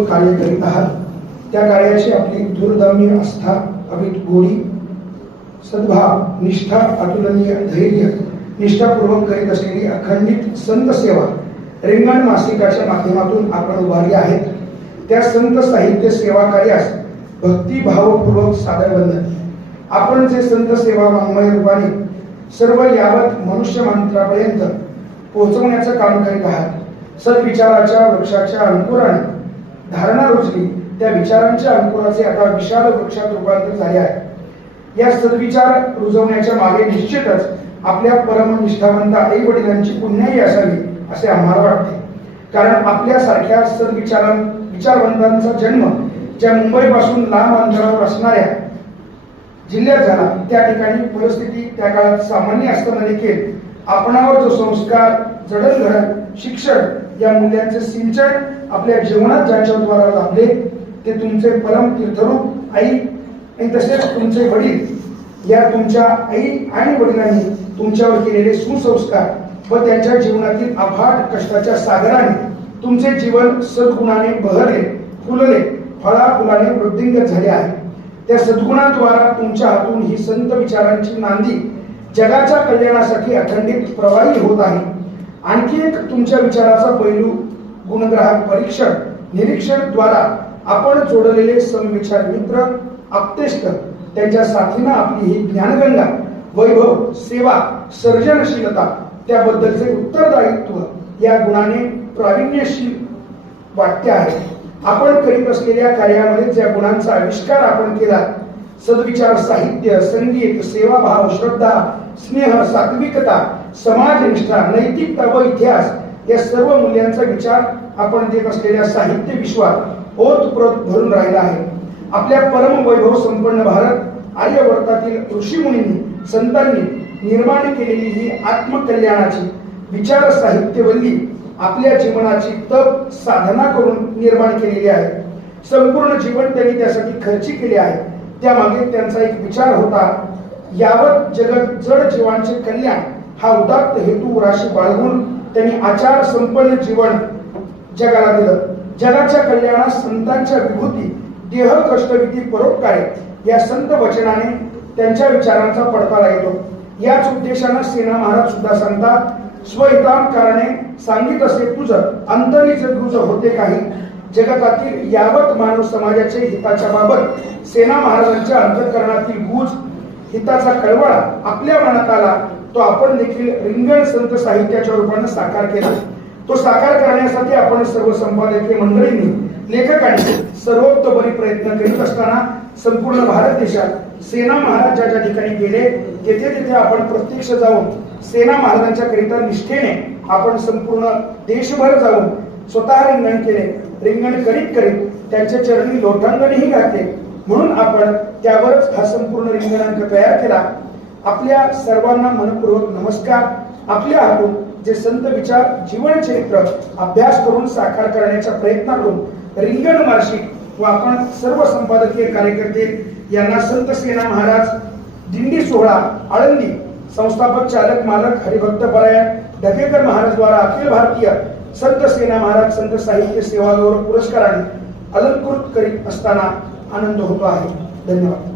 कार्य करीत आहात. त्या कार्याची आपली दूरदम्य आस्था अमित गोडी सद्भाव निष्ठा अतुलनीय धैर्य निष्ठापूर्वक करीत असलेली अखंडित संत सेवा रिंगण मासिकाच्या माध्यमातून आपण उभारली आहेत. त्या संत साहित्य सेवा कार्यास भक्तिभावपूर्वक सादर बंधन. आपण जे संत सेवा वाङ्मय रूपाने सर्व यावत मनुष्य मंत्रापर्यंत पोहोचवण्याचं काम करीत आहात. सद्विचाराच्या वृक्षाच्या अंकुराने धारणा रुजली त्या विचारांच्या अंकुराचे आता विशाल वृक्षात रूपांतर झाले आहे. या सद्विचार रुजवण्याच्या मागे निश्चितच आपल्या परमनिष्ठावंत आई वडिलांची पुण्याही असावी असे आम्हाला वाटते. कारण आपल्यासारख्या सद्विचारां विचारवंतांचा जन्म ज्या मुंबईपासून लांब अंतरावर असणाऱ्या जिल्ह्यात झाला त्या ठिकाणी परिस्थिती त्या काळात सामान्य असताना देखील आपणावर जो संस्कार जडणघडण शिक्षण या मूल्यांचे सिंचन आपल्या जीवनात ज्यांच्याद्वारा लाभले ते तुमचे परम तीर्थरूप आई. आणि तसेच तुमचे वडील. या तुमच्या आई आणि वडिलांनी तुमच्यावर केलेले सुसंस्कार व त्यांच्या जीवनातील अफाट कष्टाच्या सागराने तुमचे जीवन सद्गुणाने बहरले फुलले फळा फुलाने वृद्धिंगत झाले आहे. त्या सद्गुणाद्वारा तुमच्या हातून ही संत विचारांची नांदी जगाच्या कल्याणासाठी अखंडित प्रवाही होत आहे. आणखी एक तुमच्या विचाराचा पैलू गुणग्राहक परीक्षण निरीक्षण द्वारा आपण जोडलेले समविचार मित्र आप्तेष्ट त्यांच्या साथीनं आपली ही ज्ञानगंगा वैभव सेवा सर्जनशीलता त्याबद्दलचे उत्तरदायित्व या गुणाने प्राविण्यशील वाटते आहे. आपण करीत असलेल्या कार्यामध्ये ज्या गुणांचा आविष्कार आपण केला सद्विचार साहित्य संगीत सेवाभाव श्रद्धा स्नेह सात्विकता समाजनिष्ठा नैतिकता व इतिहास या सर्व मूल्यांचा विचार आपण देत असलेल्या साहित्य विश्वात ओतप्रोत भरून राहिला आहे. आपल्या परम वैभव संपन्न भारत आर्यवर्तातील ऋषीमुनींनी संतांनी निर्माण केलेली ही आत्मकल्याणाची विचार साहित्यवल्ली आपल्या जीवनाची तप साधना करून निर्माण केलेली आहे. संपूर्ण जीवन त्यांनी त्यासाठी खर्ची केले आहे. त्यामागे त्यांचा एक विचार होता यावत जगत जड जीवांचे कल्याण हा उदात्त हेतू राशी बाळगून त्यांनी आचार संपन्न जीवन जगाला दिलं. जगाच्या कल्याणास संतांच्या विभूती देह कष्टविधी परोपकारे या संत वचनाने त्यांच्या विचारांचा पडताळा येतो याच उद्देशानं सेना महाराज सुद्धा सांगतात स्वहिताम कारणे सांगित असे तुझ अंतरीच तुझ होते काही जगतातील यावत मानव समाजाचे हिताच्या बाबत सेना महाराजांच्या अंतकरणातील गुज हिताचा कळवळा आपल्या मनात आला तो आपण देखील रिंगण संत साहित्याच्या रूपाने साकार केला. तो साकार करण्यासाठी आपण सर्व संपादकीय मंडळींनी लेखकांनी सर्वोत्तपरी प्रयत्न करीत असताना संपूर्ण भारत देशात सेना महाराज ज्या ज्या ठिकाणी गेले तेथे तेथे आपण प्रत्यक्ष जाऊन सेना महाराजांच्या करिता निष्ठेने आपण संपूर्ण देशभर जाऊन स्वतः रिंगण केले. रिंगण करीत करीत त्यांच्या चरणी लोटांगणही घातले. म्हणून आपण त्यावरच हा संपूर्ण रिंगणांक तयार केला. आपल्या सर्वांना मनपूर्वक नमस्कार. आपल्या हातून जे संत विचार जीवन चरित्र अभ्यास करून साकार करण्याच्या प्रयत्नातून रिंगण मार्शिक व आपण सर्व संपादकीय कार्यकर्ते यांना संत सेना महाराज दिंडी सोहळा आळंदी संस्थापक चालक मालक हरिभक्त परायण ढगेकर महाराज द्वारा अखिल भारतीय संत सेना महाराज संत साहित्य सेवा गौरव पुरस्काराने अलंकृत करीत असताना आनंद होतो आहे. धन्यवाद.